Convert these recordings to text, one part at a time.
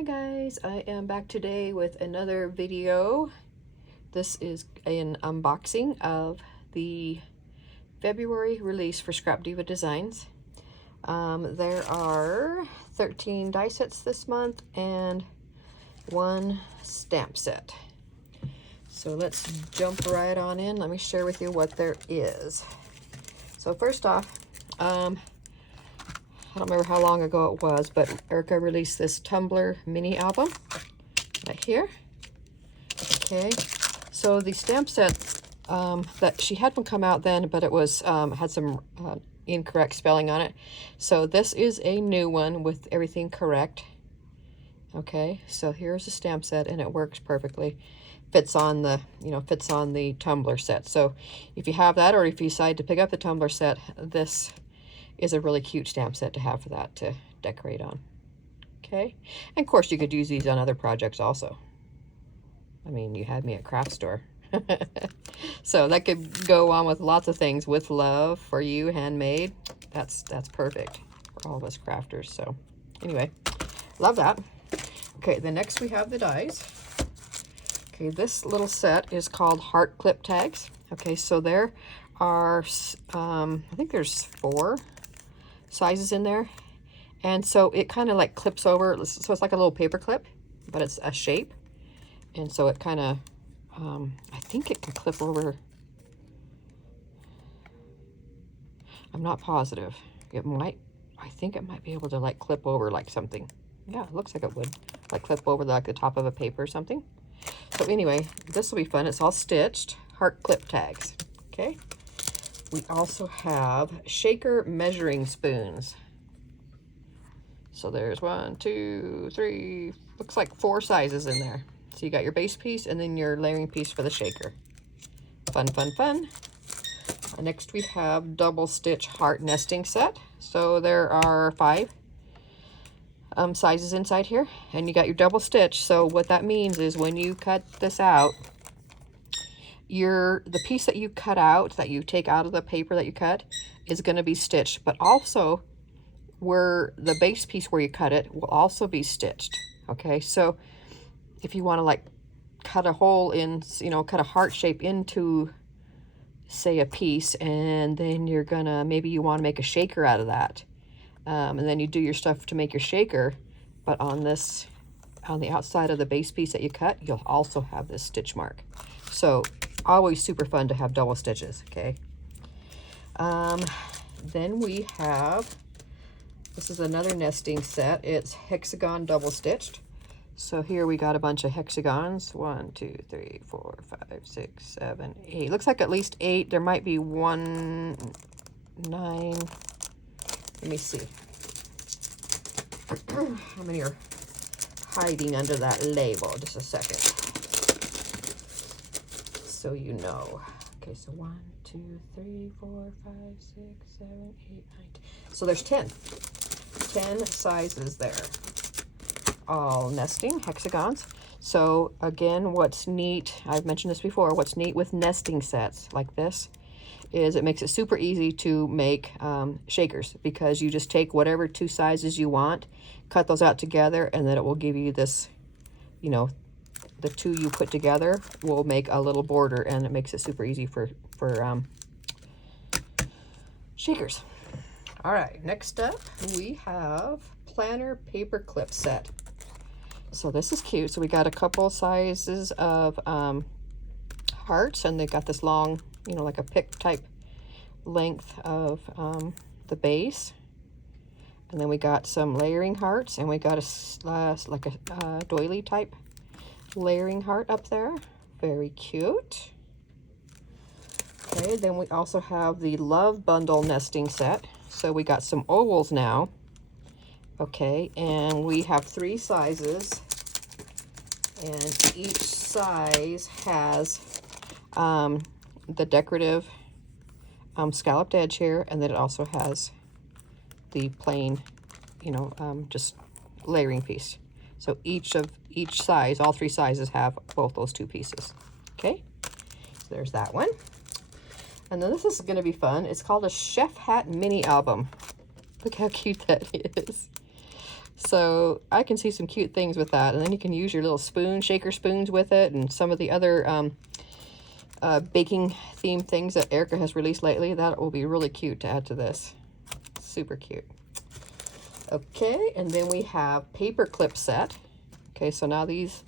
Hi guys, I am back today with another video. This is an unboxing of the February release for Scrap Diva Designs. There are 13 die sets this month and one stamp set. So let's jump right on in. Let me share with you what there is. So first off, I don't remember how long ago it was, but Erica released this Tumblr mini album right here. Okay, so the stamp set that she had one come out then, but it was had some incorrect spelling on it. So this is a new one with everything correct. Okay, so here's a stamp set and it works perfectly. Fits on the, fits on the Tumblr set. So if you have that, or if you decide to pick up the Tumblr set, this is a really cute stamp set to have for that to decorate on. Okay, and of course you could use these on other projects also. I mean, you had me at craft store. So that could go on with lots of things. With love for you, handmade. That's perfect for all of us crafters. So anyway, love that. Okay, then next we have the dies. Okay, this little set is called Heart Clip Tags. Okay, so there are I think there's 4 sizes in there, and so it kind of like clips over, so it's like a little paper clip, but it's a shape, and so it kind of I think it can clip over. I'm not positive. It might, I think it might be able to like clip over like something. Yeah, it looks like it would like clip over like the top of a paper or something. So anyway, this will be fun. It's all stitched heart clip tags. Okay, we also have shaker measuring spoons. So there's 1, 2, 3, looks like 4 sizes in there. So you got your base piece and then your layering piece for the shaker. Fun, fun, fun. Next we have double stitch heart nesting set. So there are 5 sizes inside here, and you got your double stitch. So what that means is when you cut this out, the piece that you cut out, that you take out of the paper that you cut, is going to be stitched, but also where the base piece where you cut it will also be stitched. Okay, so if you want to like cut a hole in, cut a heart shape into, say, a piece, and then you're gonna, maybe you want to make a shaker out of that, and then you do your stuff to make your shaker, but on this, on the outside of the base piece that you cut, you'll also have this stitch mark. So always super fun to have double stitches. Okay, then we have, this is another nesting set. It's hexagon double stitched. So here we got a bunch of hexagons. 1, 2, 3, 4, 5, 6, 7, 8. Looks like at least 8. There might be 1, 9. Let me see. How many are hiding under that label? Just a second. So you know. Okay, so 1, 2, 3, 4, 5, 6, 7, 8, 9. So there's 10 sizes there. All nesting hexagons. So again, what's neat, I've mentioned this before, what's neat with nesting sets like this is it makes it super easy to make shakers, because you just take whatever 2 sizes you want, cut those out together, and then it will give you this, the 2 you put together will make a little border, and it makes it super easy for shakers. All right, next up we have planner paper clip set. So this is cute. So we got a couple sizes of hearts, and they got this long, like a pick type length of the base. And then we got some layering hearts, and we got like a doily type layering heart up there. Very cute. Okay, then we also have the Love Bundle nesting set. So we got some ovals now. Okay, and we have 3 sizes, and each size has the decorative scalloped edge here, and then it also has the plain, just layering piece. So each size, all 3 sizes have both those 2 pieces. Okay, so there's that one. And then this is going to be fun. It's called a Chef Hat mini album. Look how cute that is. So I can see some cute things with that. And then you can use your little spoon, shaker spoons with it, and some of the other baking theme things that Erica has released lately. That will be really cute to add to this. Super cute. Okay, and then we have paper clip set. Okay, so now these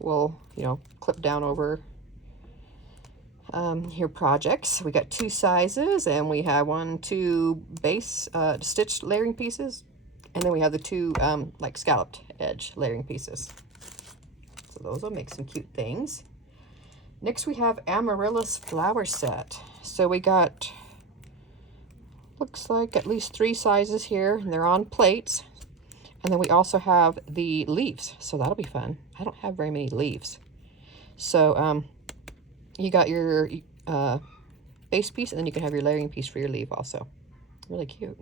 will, you know, clip down over your projects. We got 2 sizes, and we have 2 base stitched layering pieces, and then we have the 2 like scalloped edge layering pieces. So those will make some cute things. Next we have Amaryllis flower set. So we got, looks like at least 3 sizes here, and they're on plates. And then we also have the leaves, so that'll be fun. I don't have very many leaves. So you got your base piece, and then you can have your layering piece for your leaf also. Really cute.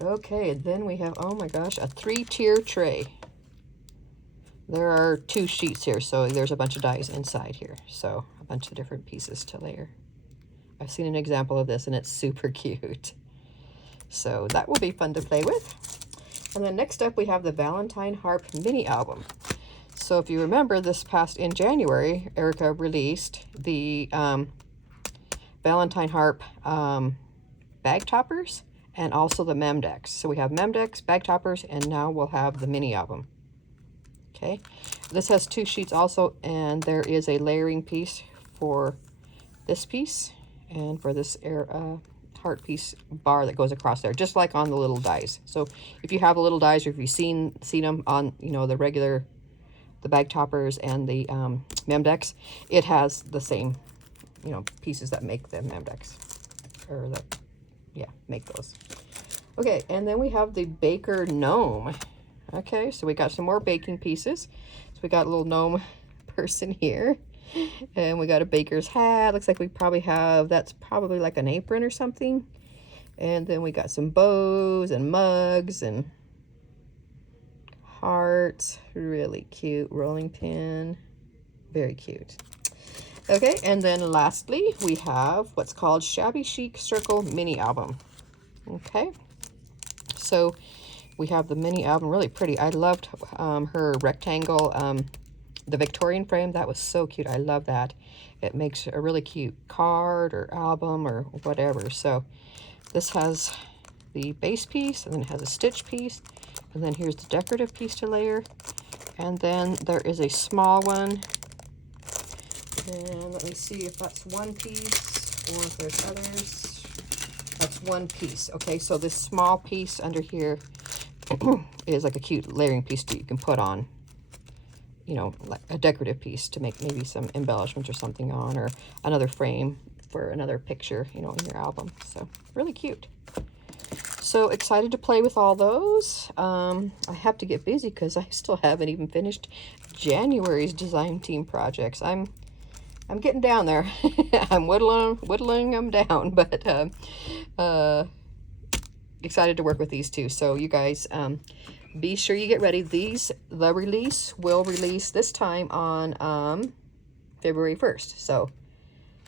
Okay, then we have, oh my gosh, a 3-tier tray. There are 2 sheets here, so there's a bunch of dies inside here. So a bunch of different pieces to layer. I've seen an example of this, and it's super cute. So that will be fun to play with. And then next up we have the Valentine Harp mini album. So if you remember, this past in January, Erica released the Valentine Harp bag toppers and also the mem decks. So we have mem decks, bag toppers, and now we'll have the mini album. Okay, this has 2 sheets also, and there is a layering piece for this piece and for this heart piece bar that goes across there, just like on the little dies. So if you have the little dies, or if you've seen them on, you know, the bag toppers and the mem decks, it has the same, you know, pieces that make the mem decks, or that, yeah, make those. Okay, and then we have the Baker gnome. Okay, so we got some more baking pieces. So we got a little gnome person here, and we got a baker's hat. Looks like we probably have, that's probably like an apron or something. And then we got some bows and mugs and hearts. Really cute. Rolling pin. Very cute. Okay, and then lastly, we have what's called Shabby Chic Circle Mini Album. Okay, so we have the mini album, really pretty. I loved her rectangle, the Victorian frame. That was so cute. I love that. It makes a really cute card or album or whatever. So this has the base piece, and then it has a stitch piece, and then here's the decorative piece to layer, and then there is a small one. And let me see if that's one piece or if there's others. That's one piece. Okay, so this small piece under here is like a cute layering piece that you can put on, you know, like a decorative piece to make maybe some embellishments or something on, or another frame for another picture, you know, in your album. So really cute. So excited to play with all those. I have to get busy because I still haven't even finished January's design team projects. I'm getting down there. I'm whittling them down, but excited to work with these 2. So you guys, be sure you get ready. The release will release this time on February 1st. So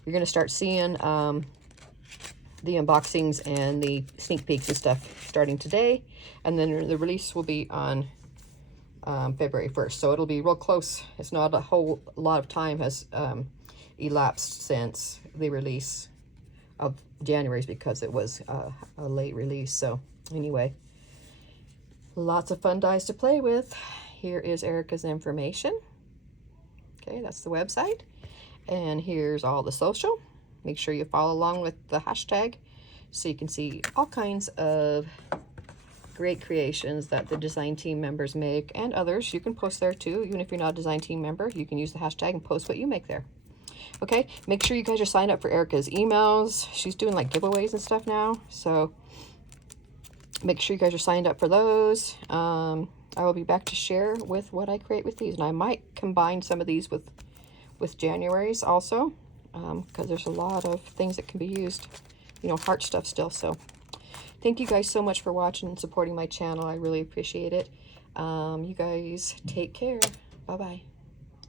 you're going to start seeing the unboxings and the sneak peeks and stuff starting today. And then the release will be on February 1st. So it'll be real close. It's not a whole lot of time has elapsed since the release of January's, because it was a late release. So anyway, lots of fun dies to play with. Here is Erica's information. Okay, that's the website. And here's all the social. Make sure you follow along with the hashtag so you can see all kinds of great creations that the design team members make, and others. You can post there too. Even if you're not a design team member, you can use the hashtag and post what you make there. Okay, make sure you guys are signed up for Erica's emails. She's doing like giveaways and stuff now, so make sure you guys are signed up for those. I will be back to share with what I create with these, and I might combine some of these with January's also, because there's a lot of things that can be used, you know, heart stuff still. So thank you guys so much for watching and supporting my channel. I really appreciate it. You guys take care. Bye-bye.